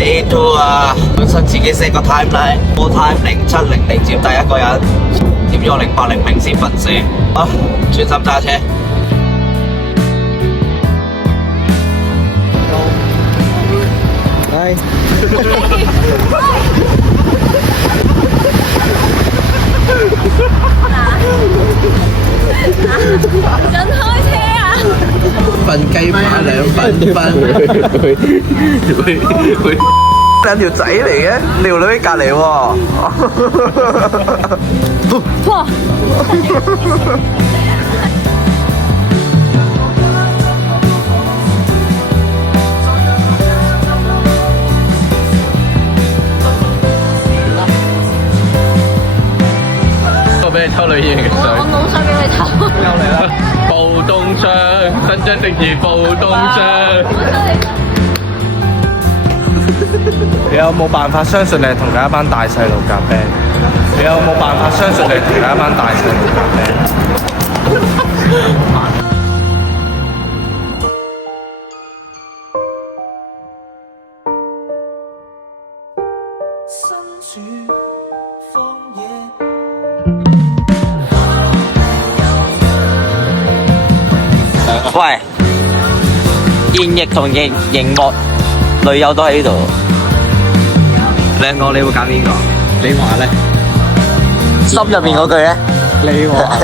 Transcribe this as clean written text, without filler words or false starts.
A2 啊，本身自己 set 個 timeline，我 time 0700接第一個人，點咗0800先瞓醒，啊，專心揸車。係。想開車啊！瞓雞扒2分兩條仔嚟嘅，條女喺隔離喎。哇！我俾你偷女嘢嘅相，我冇相俾你偷。又嚟啦！暴動槍，伸張正義暴動槍。你有冇辦法相信你係同緊一班大細路夾 band？你有冇辦法相信你係同緊一班大細路夾 band？喂，現役同熒幕女友都喺呢度，兩個你會揀邊個？你話咧？心入邊嗰句咧？你話？哇！